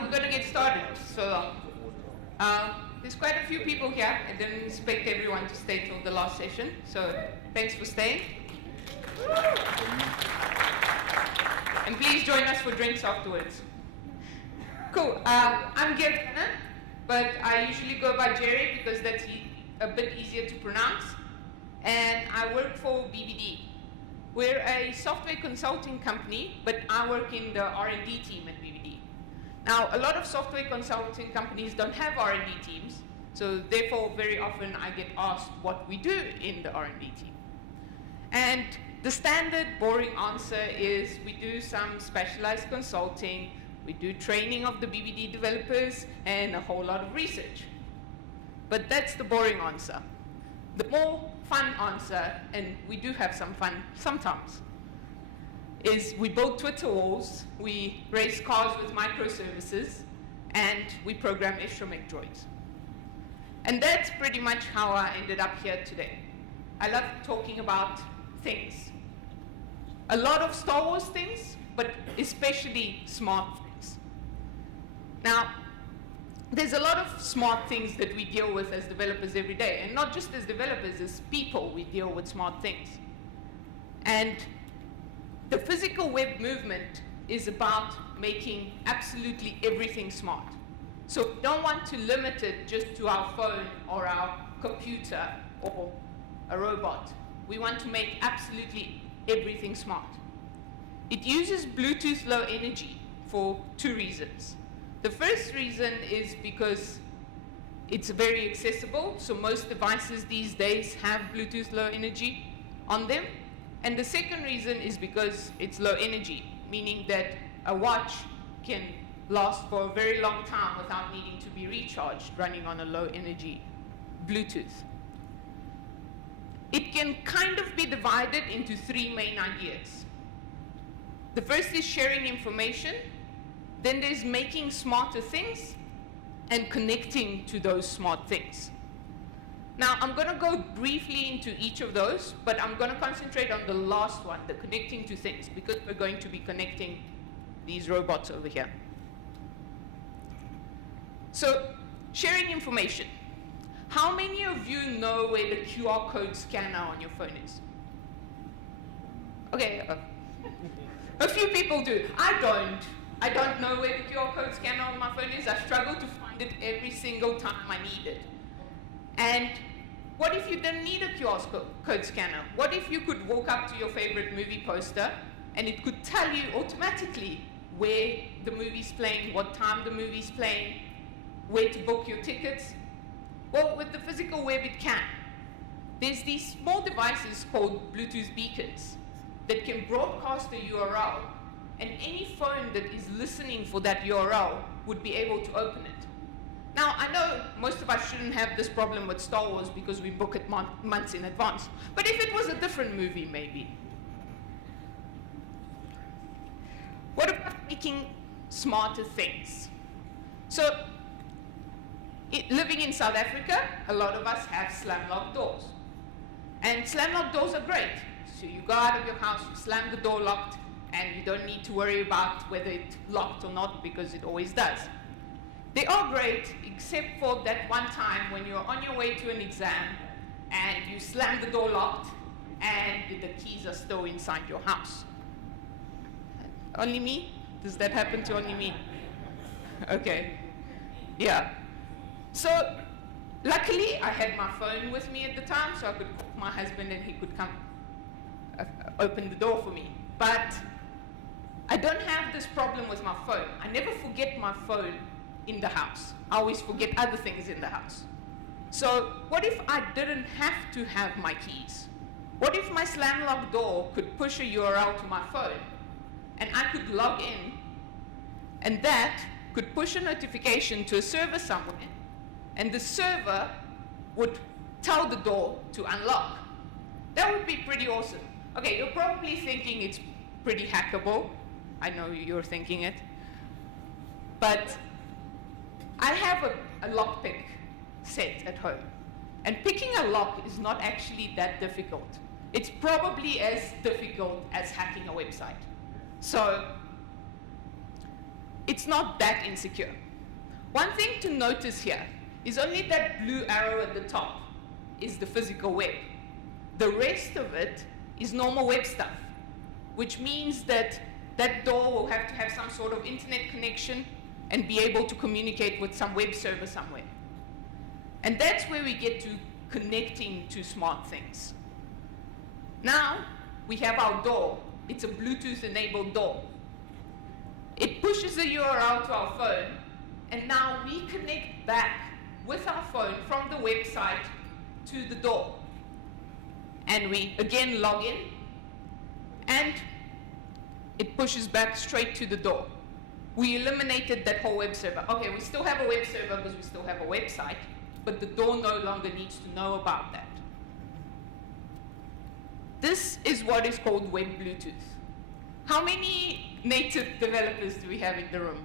we're going to get started. So there's quite a few people here. I didn't expect everyone to stay till the last session. So thanks for staying. And please join us for drinks afterwards. Cool. I'm Gergana, but I usually go by Jerry because that's a bit easier to pronounce. And I work for BBD. We're a software consulting company, but I work in the R&D team at BBD. Now, a lot of software consulting companies don't have R&D teams, so therefore very often I get asked what we do in the R&D team. And the standard boring answer is we do some specialized consulting, we do training of the BBD developers, and a whole lot of research. But that's the boring answer. The more fun answer, and we do have some fun sometimes, is we build Twitter walls, we race cars with microservices, and we program astromech droids. And that's pretty much how I ended up here today. I love talking about things. A lot of Star Wars things, but especially smart things. Now, there's a lot of smart things that we deal with as developers every day, and not just as developers, as people we deal with smart things. And the physical web movement is about making absolutely everything smart. So we don't want to limit it just to our phone or our computer or a robot. We want to make absolutely everything smart. It uses Bluetooth Low Energy for two reasons. The first reason is because it's very accessible, so most devices these days have Bluetooth Low Energy on them. And the second reason is because it's low energy, meaning that a watch can last for a very long time without needing to be recharged, running on a low energy Bluetooth. It can kind of be divided into three main ideas. The first is sharing information. Then there's making smarter things and connecting to those smart things. Now, I'm going to go briefly into each of those, but I'm going to concentrate on the last one, the connecting to things, because we're going to be connecting these robots over here. So, sharing information. How many of you know where the QR code scanner on your phone is? Okay, a few people do. I don't know where the QR code scanner on my phone is. I struggle to find it every single time I need it. And what if you didn't need a QR code scanner? What if you could walk up to your favorite movie poster and it could tell you automatically where the movie's playing, what time the movie's playing, where to book your tickets? Well, with the physical web, it can. There's these small devices called Bluetooth beacons that can broadcast a URL, and any phone that is listening for that URL would be able to open it. Now, I know most of us shouldn't have this problem with Star Wars because we book it months in advance, but if it was a different movie, maybe. What about making smarter things? So, living in South Africa, a lot of us have slam-lock doors. And slam-lock doors are great. So you go out of your house, you slam the door locked, and you don't need to worry about whether it's locked or not, because it always does. They are great, except for that one time when you're on your way to an exam, and you slam the door locked, and the keys are still inside your house. Only me? Does that happen to only me? Okay. Yeah. So, luckily, I had my phone with me at the time, so I could call my husband and he could come open the door for me. But I don't have this problem with my phone. I never forget my phone in the house. I always forget other things in the house. So what if I didn't have to have my keys? What if my slam lock door could push a URL to my phone and I could log in, and that could push a notification to a server somewhere, and the server would tell the door to unlock? That would be pretty awesome. Okay, you're probably thinking it's pretty hackable. I know you're thinking it. But I have a lockpick set at home. And picking a lock is not actually that difficult. It's probably as difficult as hacking a website. So it's not that insecure. One thing to notice here is only that blue arrow at the top is the physical web. The rest of it is normal web stuff, which means that that door will have to have some sort of internet connection and be able to communicate with some web server somewhere. And that's where we get to connecting to smart things. Now, we have our door. It's a Bluetooth-enabled door. It pushes a URL to our phone, and now we connect back with our phone from the website to the door. And we, again, log in, and it pushes back straight to the door. We eliminated that whole web server. Okay, we still have a web server because we still have a website, but the door no longer needs to know about that. This is what is called Web Bluetooth. How many native developers do we have in the room?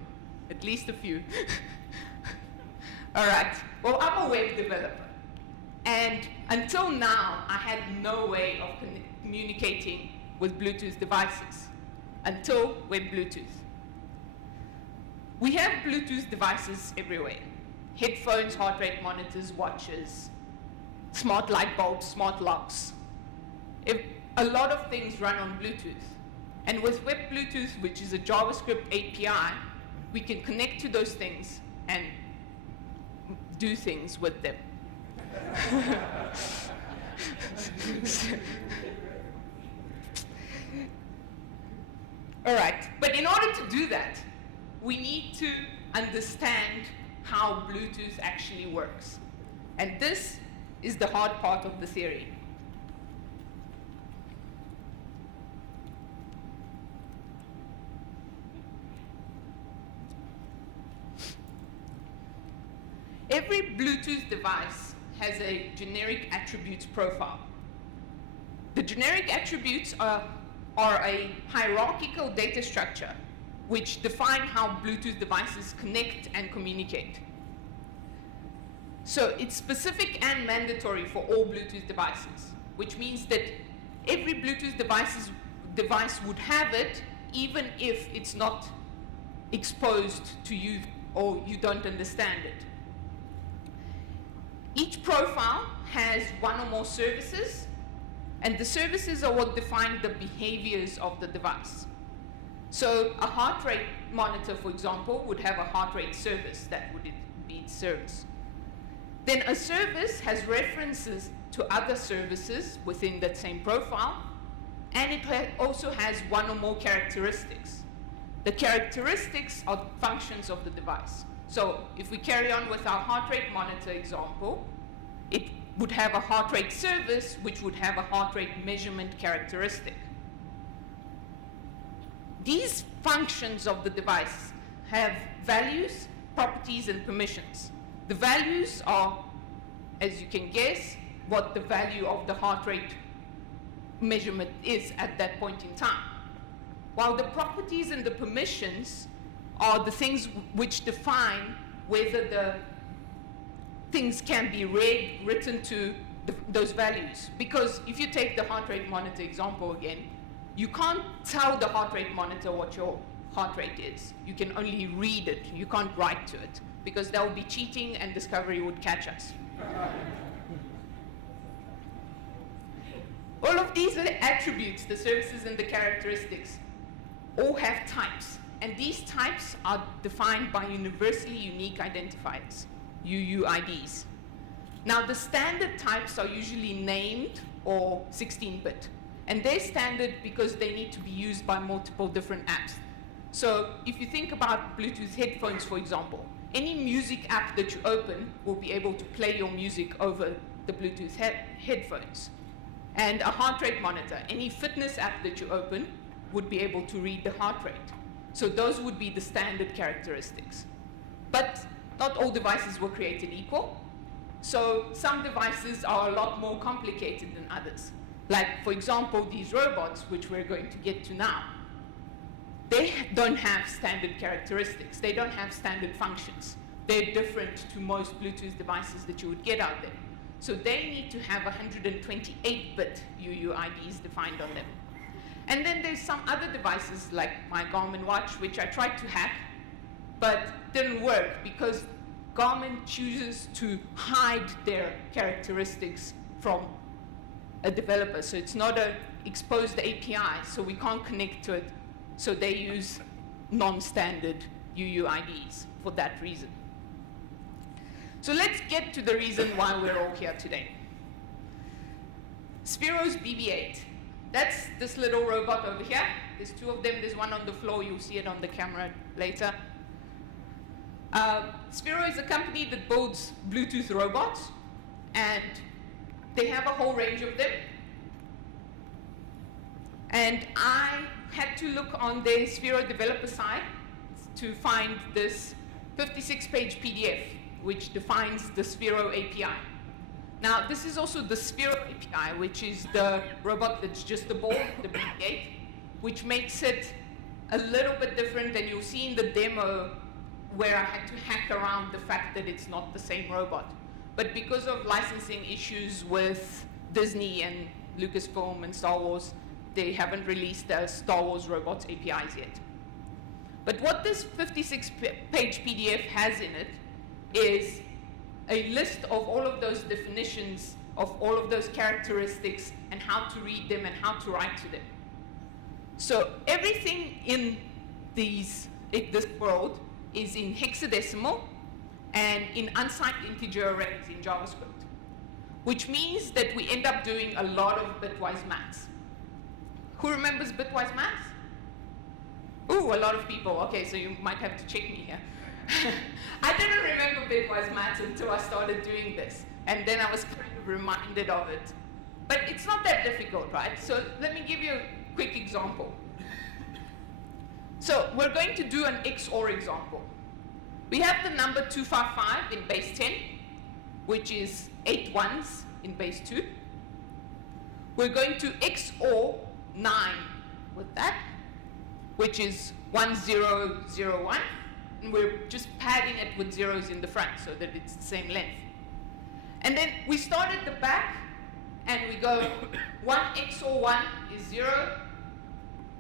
At least a few. All right, well, I'm a web developer. And until now, I had no way of communicating with Bluetooth devices until Web Bluetooth. We have Bluetooth devices everywhere. Headphones, heart rate monitors, watches, smart light bulbs, smart locks. A lot of things run on Bluetooth. And with Web Bluetooth, which is a JavaScript API, we can connect to those things and do things with them. All right, but in order to do that, we need to understand how Bluetooth actually works. And this is the hard part of the theory. Every Bluetooth device has a generic attributes profile. The generic attributes are a hierarchical data structure which define how Bluetooth devices connect and communicate. So it's specific and mandatory for all Bluetooth devices, which means that every Bluetooth device would have it even if it's not exposed to you or you don't understand it. Each profile has one or more services, and the services are what define the behaviors of the device. So a heart rate monitor, for example, would have a heart rate service. That would be its service. Then a service has references to other services within that same profile, and it also has one or more characteristics. The characteristics are functions of the device. So if we carry on with our heart rate monitor example, it would have a heart rate service, which would have a heart rate measurement characteristic. These functions of the device have values, properties, and permissions. The values are, as you can guess, what the value of the heart rate measurement is at that point in time. While the properties and the permissions are the things which define whether the things can be read, written to those values. Because if you take the heart rate monitor example again, you can't tell the heart rate monitor what your heart rate is. You can only read it. You can't write to it, because that would be cheating and Discovery would catch us. All of these attributes, the services and the characteristics, all have types. And these types are defined by universally unique identifiers, UUIDs. Now, the standard types are usually named or 16-bit. And they're standard because they need to be used by multiple different apps. So if you think about Bluetooth headphones, for example, any music app that you open will be able to play your music over the Bluetooth headphones. And a heart rate monitor, any fitness app that you open would be able to read the heart rate. So those would be the standard characteristics. But not all devices were created equal. So some devices are a lot more complicated than others. Like, for example, these robots, which we're going to get to now. They don't have standard characteristics. They don't have standard functions. They're different to most Bluetooth devices that you would get out there. So they need to have 128-bit UUIDs defined on them. And then there's some other devices like my Garmin watch, which I tried to hack, but didn't work because Garmin chooses to hide their characteristics from a developer. So it's not an exposed API, so we can't connect to it. So they use non-standard UUIDs for that reason. So let's get to the reason why we're all here today. Sphero's BB-8. That's this little robot over here. There's two of them. There's one on the floor. You'll see it on the camera later. Sphero is a company that builds Bluetooth robots, and they have a whole range of them. And I had to look on the Sphero developer side to find this 56-page PDF, which defines the Sphero API. Now, this is also the Sphero API, which is the robot that's just the ball, the BB-8, which makes it a little bit different, and you'll see in the demo where I had to hack around the fact that it's not the same robot. But because of licensing issues with Disney and Lucasfilm and Star Wars, they haven't released the Star Wars robots APIs yet. But what this 56-page PDF has in it is a list of all of those definitions of all of those characteristics and how to read them and how to write to them. So everything in this world is in hexadecimal and in unsigned integer arrays in JavaScript, which means that we end up doing a lot of bitwise maths. Who remembers bitwise maths? Ooh, a lot of people. Okay, so you might have to check me here. I didn't remember bitwise maths until I started doing this, and then I was kind of reminded of it. But it's not that difficult, right? So let me give you a quick example. So we're going to do an XOR example. We have the number 255 in base 10, which is 8 ones in base 2. We're going to XOR 9 with that, which is 1001. And we're just padding it with zeros in the front so that it's the same length. And then we start at the back, and we go 1 XOR 1 is 0,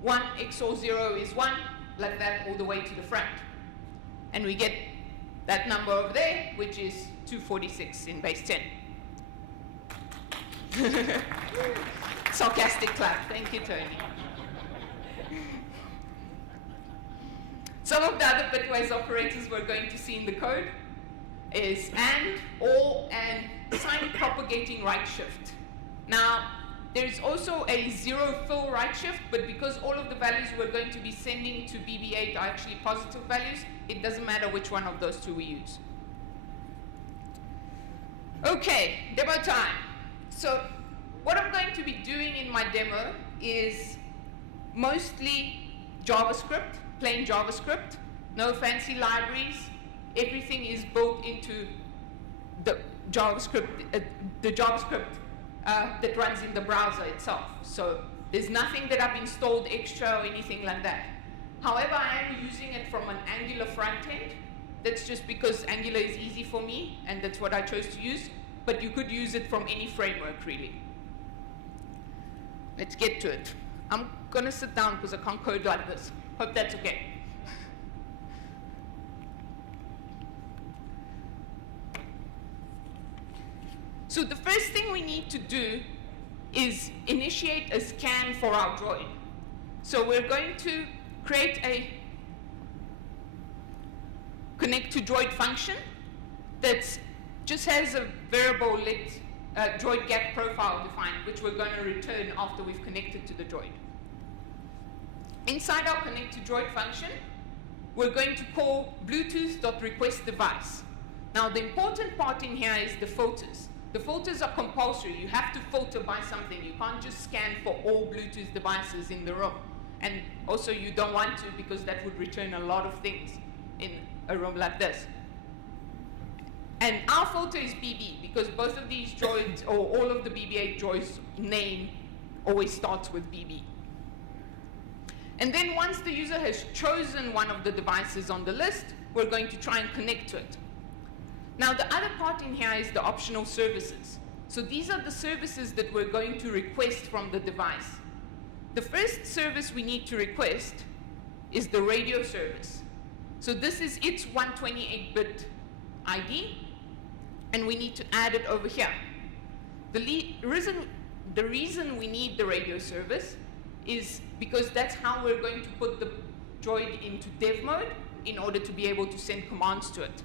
1 XOR 0 is 1, like that all the way to the front. And we get that number over there, which is 246 in base 10. Sarcastic clap. Thank you, Tony. Some of the other bitwise operators we're going to see in the code is AND, OR, and sign propagating right shift. Now, there's also a zero fill right shift, but because all of the values we're going to be sending to BB-8 are actually positive values, it doesn't matter which one of those two we use. Okay, demo time. So what I'm going to be doing in my demo is mostly JavaScript, plain JavaScript, no fancy libraries. Everything is built into the JavaScript that runs in the browser itself. So there's nothing that I've installed extra or anything like that. However, I am using it from an Angular front end. That's just because Angular is easy for me, and that's what I chose to use. But you could use it from any framework, really. Let's get to it. I'm going to sit down because I can't code like this. Hope that's okay. So the first thing we need to do is initiate a scan for our droid. So we're going to create a connect to droid function that just has a variable let droid get profile defined, which we're going to return after we've connected to the droid. Inside our connect to droid function, we're going to call Bluetooth.requestDevice. Now the important part in here is the filters. The filters are compulsory. You have to filter by something. You can't just scan for all Bluetooth devices in the room. And also you don't want to, because that would return a lot of things in a room like this. And our filter is BB, because both of these droids, or all of the BB-8 droids' name always starts with BB. And then once the user has chosen one of the devices on the list, we're going to try and connect to it. Now the other part in here is the optional services. So these are the services that we're going to request from the device. The first service we need to request is the radio service. So this is its 128-bit ID, and we need to add it over here. The reason we need the radio service is because that's how we're going to put the Droid into dev mode in order to be able to send commands to it.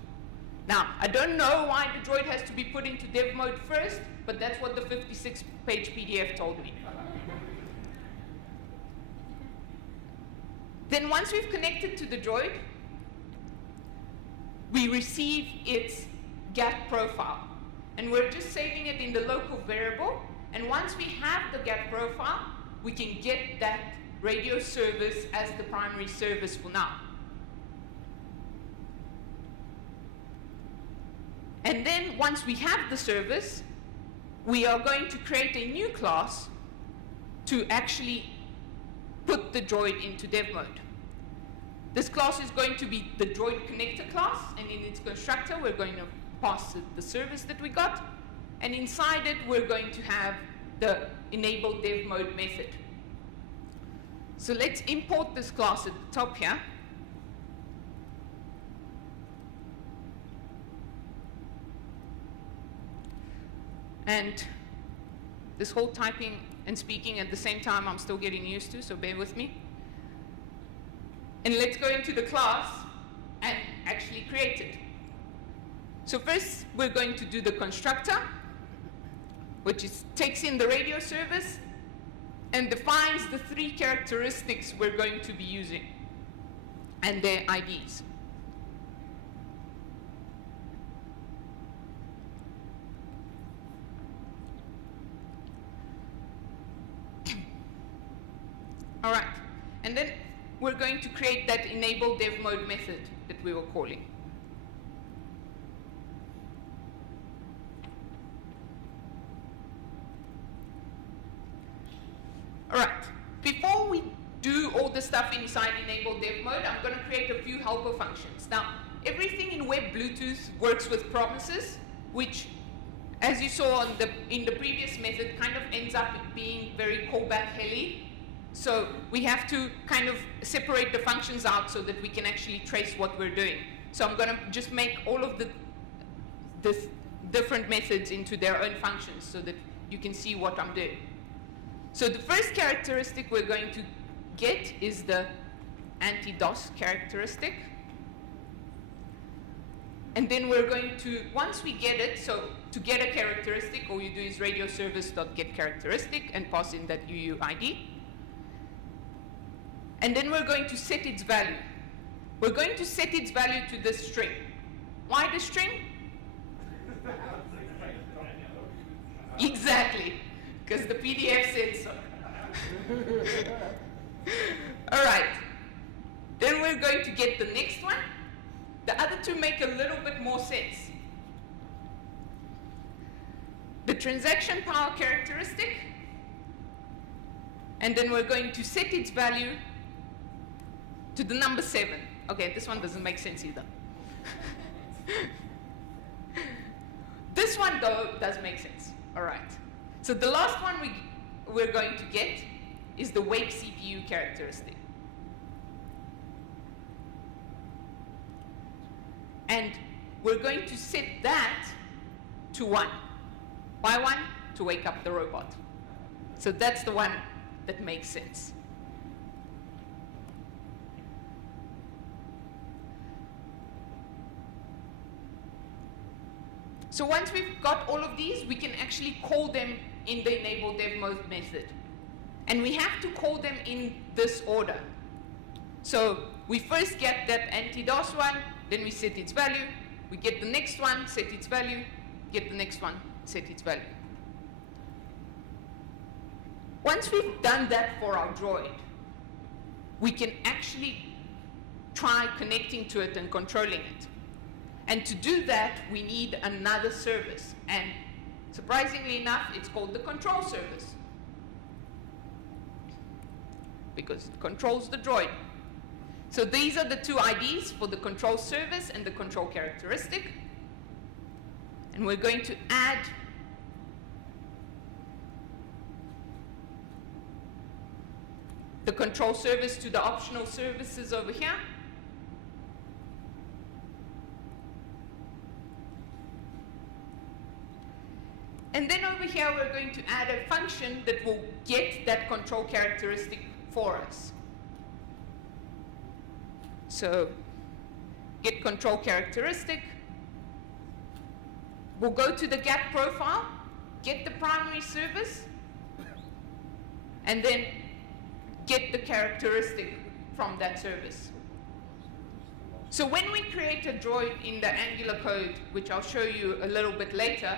Now, I don't know why the Droid has to be put into dev mode first, but that's what the 56-page PDF told me. Then once we've connected to the Droid, we receive its GAT profile. And we're just saving it in the local variable. And once we have the GAT profile, we can get that radio service as the primary service for now. And then once we have the service, we are going to create a new class to actually put the Droid into dev mode. This class is going to be the Droid connector class, and in its constructor we're going to pass it the service that we got, and inside it we're going to have the enable dev mode method. So let's import this class at the top here. And this whole typing and speaking at the same time I'm still getting used to, so bear with me. And let's go into the class and actually create it. So first we're going to do the constructor, which takes in the radio service and defines the 3 characteristics we're going to be using and their IDs. All right, and then we're going to create that enable dev mode method that we were calling. All right, before we do all the stuff inside enable dev mode, I'm going to create a few helper functions. Now, everything in Web Bluetooth works with promises, which, as you saw in the previous method, kind of ends up being very callback heavy. So we have to kind of separate the functions out so that we can actually trace what we're doing. So I'm going to just make all of the different methods into their own functions so that you can see what I'm doing. So the first characteristic we're going to get is the anti-DOS characteristic. And then we're going to, once we get it, so to get a characteristic, all you do is radio service.getCharacteristic and pass in that UUID. And then we're going to set its value. We're going to set its value to this string. Why the string? Exactly, because the PDF said so. All right, then we're going to get the next one. The other two make a little bit more sense. The transaction power characteristic, and then we're going to set its value to the number 7. Okay, this one doesn't make sense either. This one, though, does make sense. All right. So the last one we're going to get is the wake CPU characteristic. And we're going to set that to 1. Why 1? To wake up the robot. So that's the one that makes sense. So once we've got all of these, we can actually call them in the enable dev mode method. And we have to call them in this order. So we first get that anti-DOS one, then we set its value, we get the next one, set its value, get the next one, set its value. Once we've done that for our Droid, we can actually try connecting to it and controlling it. And to do that, we need another service. And surprisingly enough, it's called the control service, because it controls the Droid. So these are the 2 IDs for the control service and the control characteristic. And we're going to add the control service to the optional services over here. And then over here, we're going to add a function that will get that control characteristic for us. So get control characteristic. We'll go to the gap profile, get the primary service, and then get the characteristic from that service. So when we create a droid in the Angular code, which I'll show you a little bit later,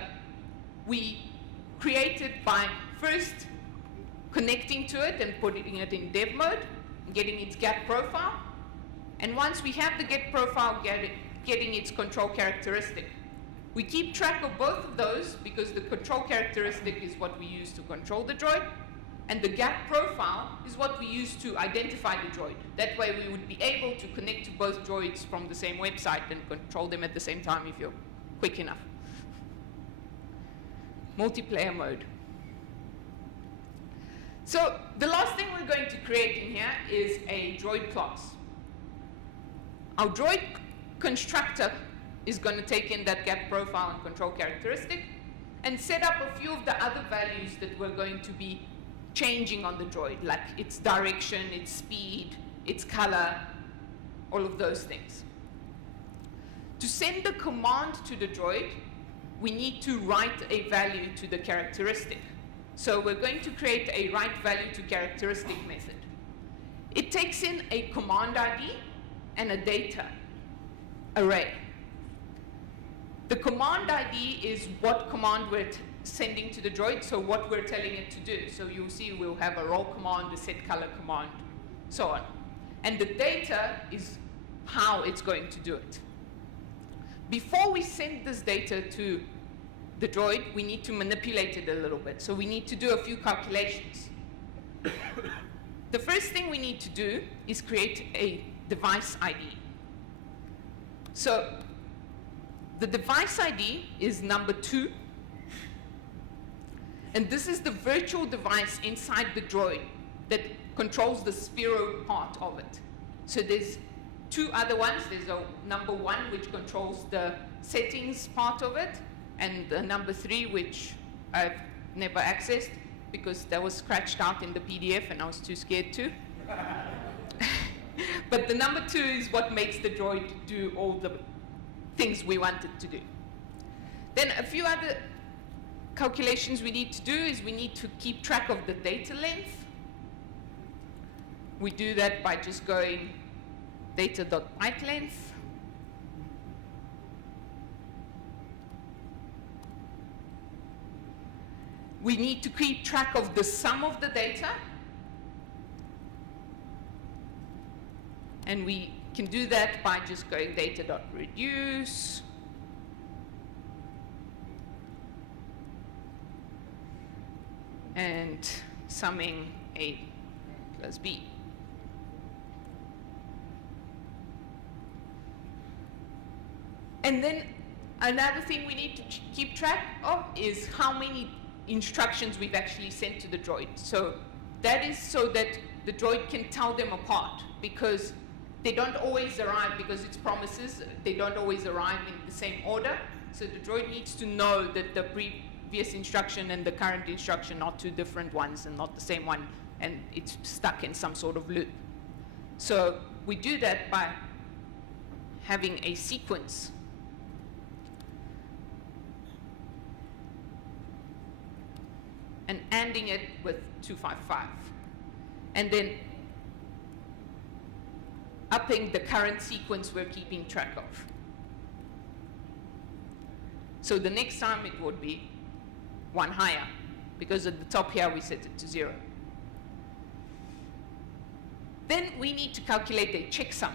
we create it by first connecting to it and putting it in dev mode, getting its gap profile. And once we have the get profile, getting its control characteristic. We keep track of both of those because the control characteristic is what we use to control the droid, and the gap profile is what we use to identify the droid. That way we would be able to connect to both droids from the same website and control them at the same time if you're quick enough. Multiplayer mode. So the last thing we're going to create in here is a droid class. Our droid constructor is going to take in that gap profile and control characteristic and set up a few of the other values that we're going to be changing on the droid, like its direction, its speed, its color, all of those things. To send the command to the droid, we need to write a value to the characteristic. So we're going to create a write value to characteristic method. It takes in a command ID and a data array. The command ID is what command we're sending to the droid, so what we're telling it to do. So you'll see we'll have a roll command, a set color command, so on. And the data is how it's going to do it. Before we send this data to the droid, we need to manipulate it a little bit. So we need to do a few calculations. The first thing we need to do is create a device ID. So the device ID is number 2. And this is the virtual device inside the droid that controls the Spiro part of it. So there's 2 other ones. There's a number 1, which controls the settings part of it, and the number 3, which I've never accessed because that was scratched out in the PDF and I was too scared to. But the number 2 is what makes the droid do all the things we want it to do. Then a few other calculations we need to do is we need to keep track of the data length. We do that by just going data.byte length. We need to keep track of the sum of the data. And we can do that by just going data.reduce. And summing A plus B. And then another thing we need to keep track of is how many instructions we've actually sent to the droid. So that is so that the droid can tell them apart, because they don't always arrive, because it's promises, they don't always arrive in the same order. So the droid needs to know that the previous instruction and the current instruction are 2 different ones and not the same one, and it's stuck in some sort of loop. So we do that by having a sequence. And ANDing it with 255. And then upping the current sequence we're keeping track of. So the next time it would be 1 higher, because at the top here we set it to 0. Then we need to calculate a checksum.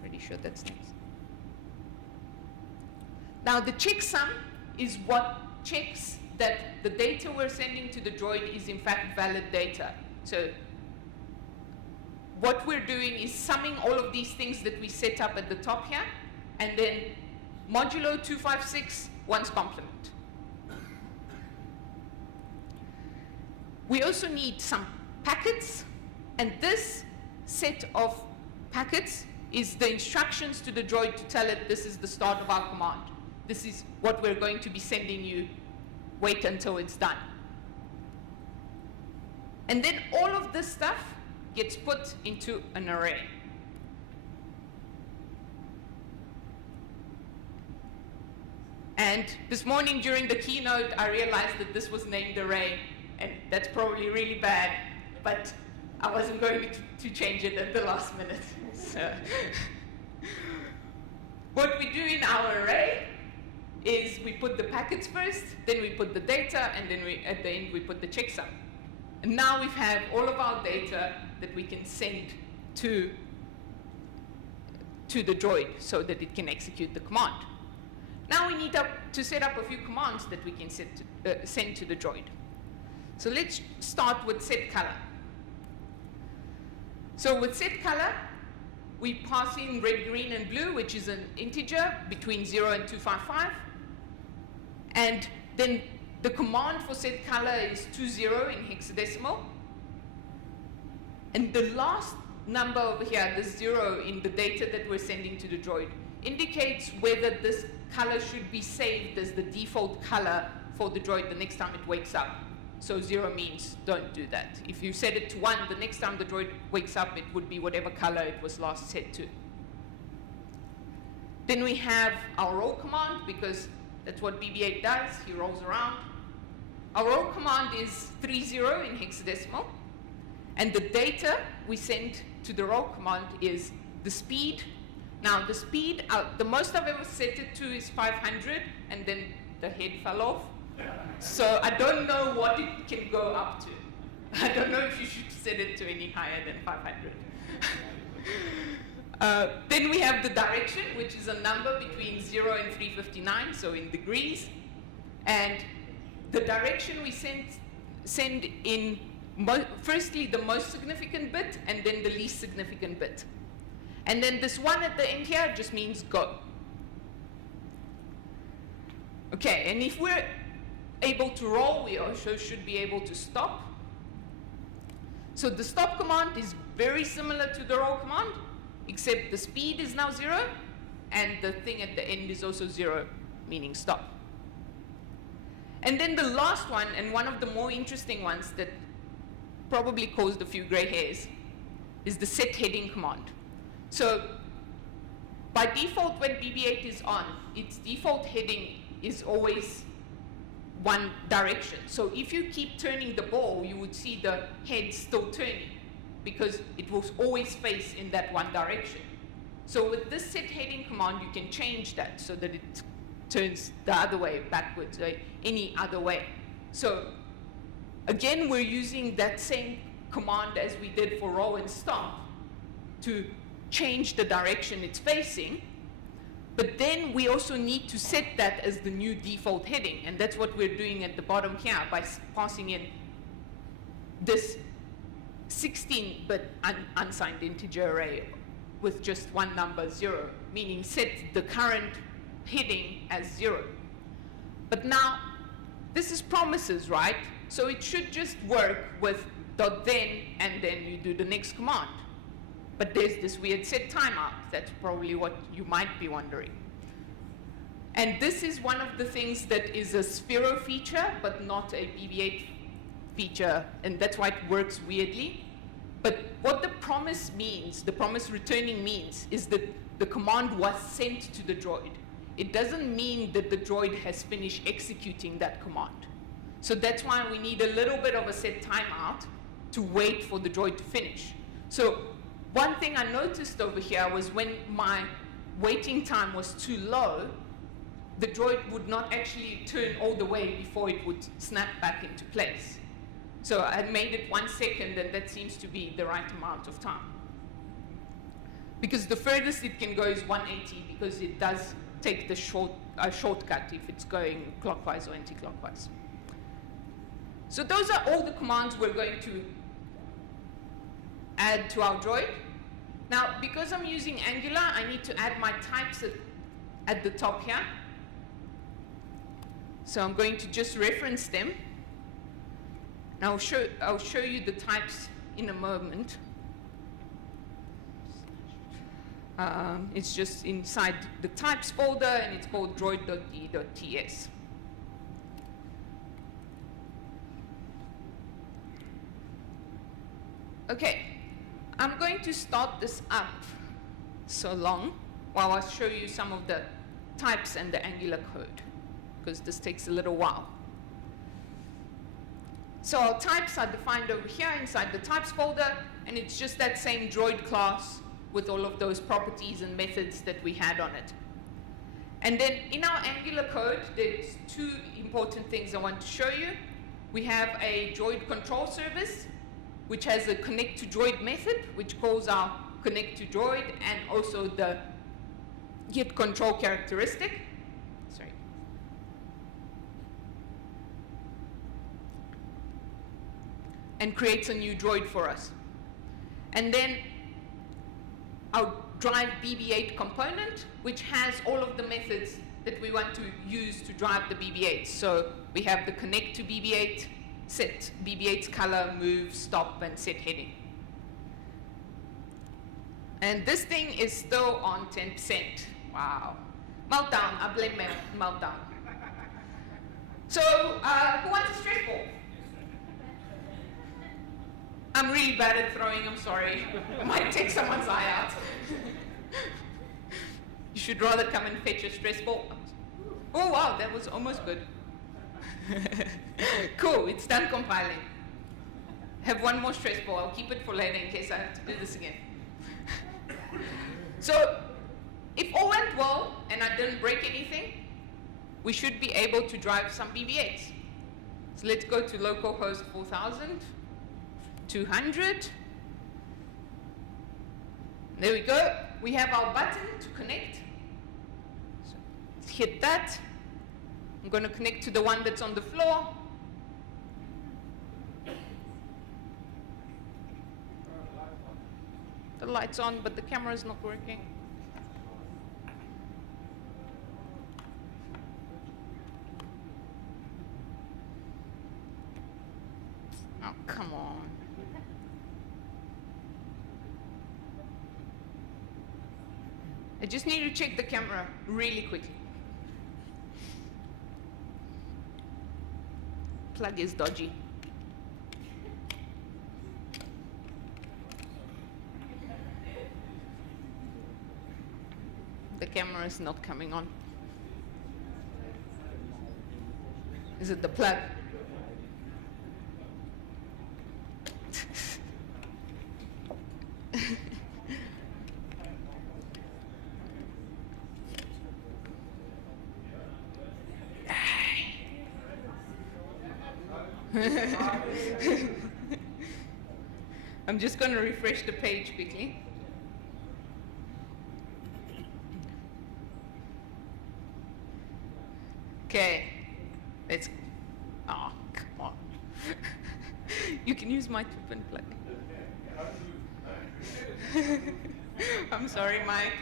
Pretty sure that's next. Now the checksum is what checks that the data we're sending to the droid is in fact valid data. So what we're doing is summing all of these things that we set up at the top here, and then modulo 256 one's complement. We also need some packets, and this set of packets is the instructions to the droid to tell it this is the start of our command. This is what we're going to be sending you wait until it's done. And then all of this stuff gets put into an array. And this morning during the keynote, I realized that this was named array, and that's probably really bad, but I wasn't going to change it at the last minute. So what we do in our array is we put the packets first, then we put the data, and then at the end we put the checksum. And now we have all of our data that we can send to the Droid so that it can execute the command. Now we need to set up a few commands that we can send to the Droid. So let's start with set color. So with set color, we pass in red, green, and blue, which is an integer between 0 and 255. And then the command for set color is 20 in hexadecimal. And the last number over here, the 0 in the data that we're sending to the Droid, indicates whether this color should be saved as the default color for the Droid the next time it wakes up. So 0 means don't do that. If you set it to 1, the next time the Droid wakes up, it would be whatever color it was last set to. Then we have our roll command, because that's what BB-8 does. He rolls around. Our roll command is 30 in hexadecimal. And the data we send to the roll command is the speed. Now, the speed, the most I've ever set it to is 500, and then the head fell off. So I don't know what it can go up to. I don't know if you should set it to any higher than 500. Then we have the direction, which is a number between 0 and 359, so in degrees. And the direction we send in, firstly, the most significant bit, and then the least significant bit. And then this one at the end here just means go. Okay, and if we're able to roll, we also should be able to stop. So the stop command is very similar to the roll command, except the speed is now 0, and the thing at the end is also 0, meaning stop. And then the last one, and one of the more interesting ones that probably caused a few gray hairs, is the set heading command. So by default, when BB-8 is on, its default heading is always one direction. So if you keep turning the ball, you would see the head still turning, because it will always face in that one direction. So with this set heading command, you can change that so that it turns the other way, backwards, or any other way. So again, we're using that same command as we did for roll and stop to change the direction it's facing. But then we also need to set that as the new default heading, and that's what we're doing at the bottom here by passing in this 16-bit unsigned integer array with just one number, 0, meaning set the current heading as 0. But now, this is promises, right? So it should just work with .then, and then you do the next command. But there's this weird set timeout. That's probably what you might be wondering. And this is one of the things that is a Sphero feature, but not a BB-8 feature, and that's why it works weirdly. But what the promise means, the promise returning means, is that the command was sent to the Droid. It doesn't mean that the Droid has finished executing that command. So that's why we need a little bit of a set timeout to wait for the Droid to finish. So one thing I noticed over here was when my waiting time was too low, the Droid would not actually turn all the way before it would snap back into place. So I made it 1 second, and that seems to be the right amount of time. Because the furthest it can go is 180, because it does take the shortcut if it's going clockwise or anti-clockwise. So those are all the commands we're going to add to our Droid. Now, because I'm using Angular, I need to add my types at the top here. So I'm going to just reference them. And I'll show you the types in a moment. It's just inside the types folder, and it's called droid.d.ts. Okay, I'm going to start this up so long while I show you some of the types and the Angular code, because this takes a little while. So our types are defined over here inside the types folder, and it's just that same Droid class with all of those properties and methods that we had on it. And then in our Angular code, there's two important things I want to show you. We have a Droid control service, which has a connect to Droid method, which calls our connect to Droid, and also the get control characteristic. Sorry. And creates a new Droid for us. And then our drive BB8 component, which has all of the methods that we want to use to drive the BB8. So we have the connect to BB8, set BB8's color, move, stop, and set heading. And this thing is still on 10%. Wow. Meltdown, I blame Meltdown. So, who wants a stress ball? I'm really bad at throwing, I'm sorry. I might take someone's eye out. You should rather come and fetch a stress ball. Oh wow, that was almost good. Cool, it's done compiling. Have one more stress ball, I'll keep it for later in case I have to do this again. So, if all went well and I didn't break anything, we should be able to drive some BB8s. So let's go to localhost 4200. There we go. We have our button to connect. So let's hit that. I'm going to connect to the one that's on the floor. The light's on, but the camera's not working. Oh, come on. I just need to check the camera really quickly. Plug is dodgy. The camera is not coming on. Is it the plug? I'm just going to refresh the page quickly. Okay, let's, oh, come on. You can use my 2-pin plug. I'm sorry, Mike.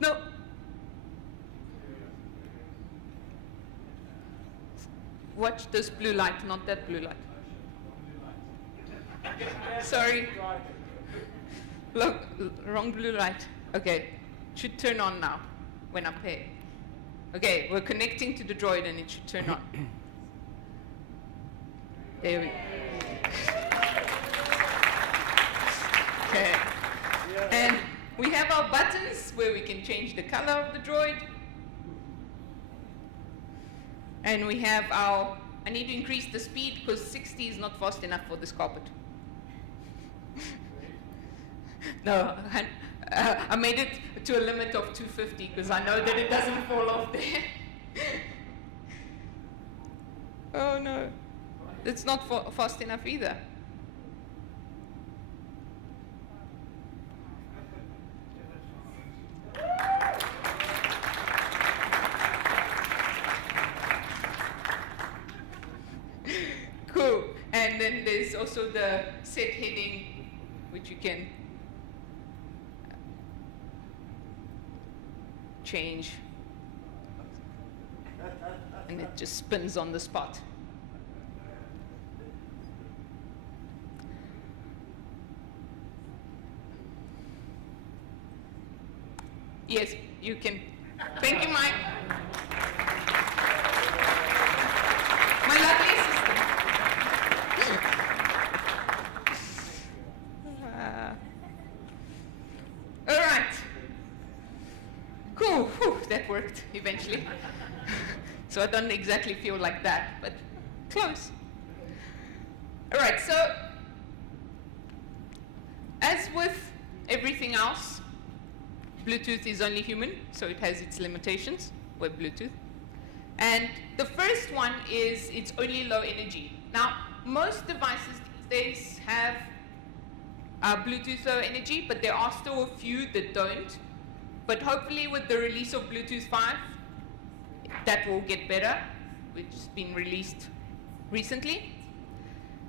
No. Watch this blue light, not that blue light. Sorry. Look, wrong blue light. Okay, should turn on now when I pay. Okay, we're connecting to the Droid and it should turn on. There we go. Okay. And we have our buttons where we can change the color of the Droid. And we have our, I need to increase the speed because 60 is not fast enough for this carpet. No, I made it to a limit of 250 because I know that it doesn't fall off there. Oh no, it's not fast enough either. Cool, and then there's also the set heading, which you can change, and it just spins on the spot. Yes, you can. Thank you, Mike. My lovely assistant. All right. Cool. Whew, that worked eventually. So I don't exactly feel like that, but close. All right, so as with everything else, Bluetooth is only human, so it has its limitations with Bluetooth. And the first one is it's only low energy. Now, most devices these days have Bluetooth low energy, but there are still a few that don't. But hopefully with the release of Bluetooth 5, that will get better, which has been released recently.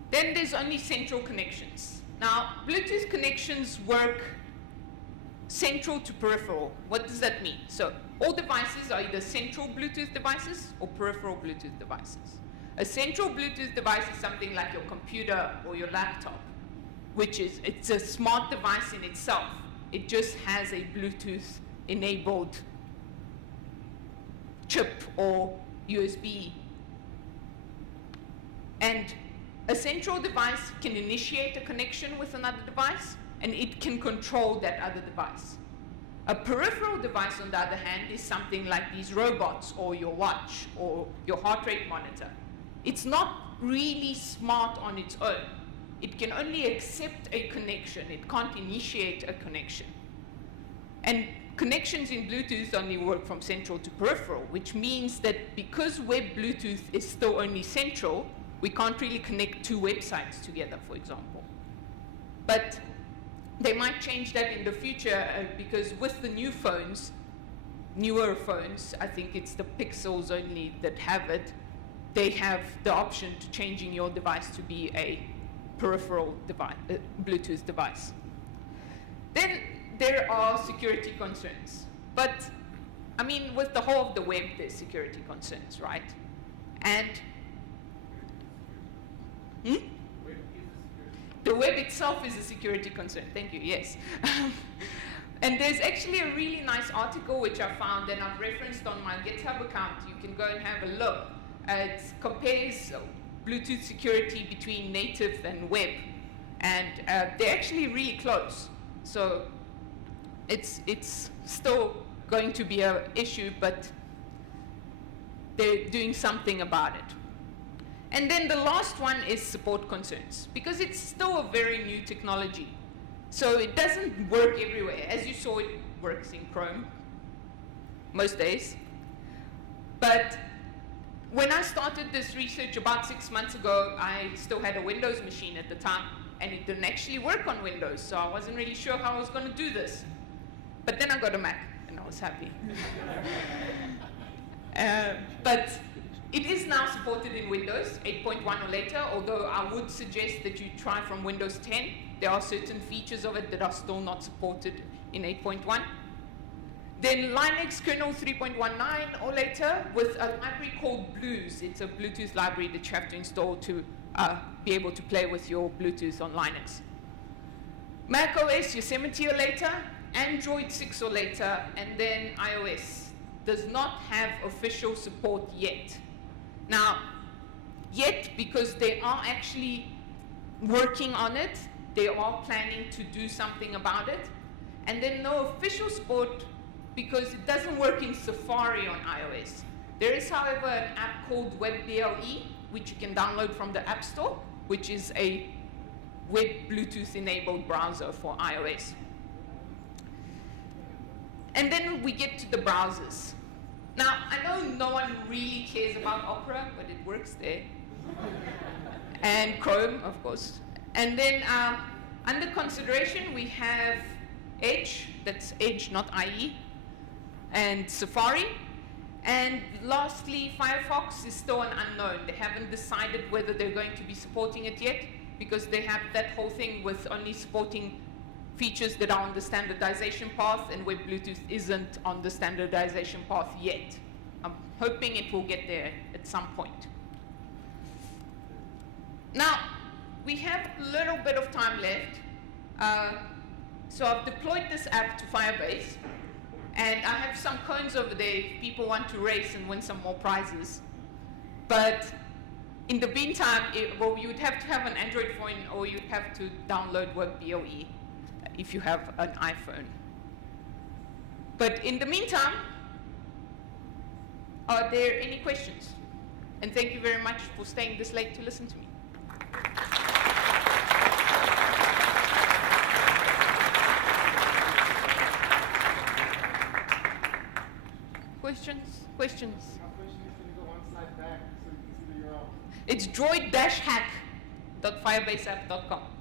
Then there's only central connections. Now, Bluetooth connections work central to peripheral. What does that mean? So all devices are either central Bluetooth devices or peripheral Bluetooth devices. A central Bluetooth device is something like your computer or your laptop, which is, it's a smart device in itself. It just has a Bluetooth enabled chip or USB. And a central device can initiate a connection with another device, and it can control that other device. A peripheral device, on the other hand, is something like these robots or your watch or your heart rate monitor. It's not really smart on its own. It can only accept a connection. It can't initiate a connection. And connections in Bluetooth only work from central to peripheral, which means that because web Bluetooth is still only central, we can't really connect two websites together, for example. But they might change that in the future because with the new phones, newer phones, I think it's the Pixels only that have it, they have the option to changing your device to be a peripheral device, Bluetooth device. Then there are security concerns. But, I mean, with the whole of the web, there's security concerns, right? And the web itself is a security concern. Thank you, yes. And there's actually a really nice article which I found and I've referenced on my GitHub account. You can go and have a look. It compares Bluetooth security between native and web. And they're actually really close. So it's still going to be an issue, but they're doing something about it. And then the last one is support concerns, because it's still a very new technology. So it doesn't work everywhere. As you saw, it works in Chrome most days. But when I started this research about 6 months ago, I still had a Windows machine at the time, and it didn't actually work on Windows, so I wasn't really sure how I was going to do this. But then I got a Mac, and I was happy. But it is now supported in Windows 8.1 or later, although I would suggest that you try from Windows 10. There are certain features of it that are still not supported in 8.1. Then Linux kernel 3.19 or later with a library called Blues. It's a Bluetooth library that you have to install to be able to play with your Bluetooth on Linux. Mac OS, Yosemite or later, Android 6 or later, and then iOS does not have official support yet. Now, yet, because they are actually working on it, they are planning to do something about it, and then no official support because it doesn't work in Safari on iOS. There is, however, an app called WebBLE, which you can download from the App Store, which is a web Bluetooth-enabled browser for iOS. And then we get to the browsers. Now, I know no one really cares about Opera, but it works there. And Chrome, of course. And then under consideration, we have Edge, that's Edge, not IE, and Safari. And lastly, Firefox is still an unknown. They haven't decided whether they're going to be supporting it yet, because they have that whole thing with only supporting features that are on the standardization path, and web Bluetooth isn't on the standardization path yet. I'm hoping it will get there at some point. Now, we have a little bit of time left. So I've deployed this app to Firebase, And I have some cones over there if people want to race and win some more prizes. But in the meantime, well, you would have to have an Android phone, or you'd have to download WorkBOE if you have an iPhone. But in the meantime, are there any questions? And thank you very much for staying this late to listen to me. Questions? Questions? My question is, can you go one slide back so you can see the URL? It's droid-hack.firebase.app.com.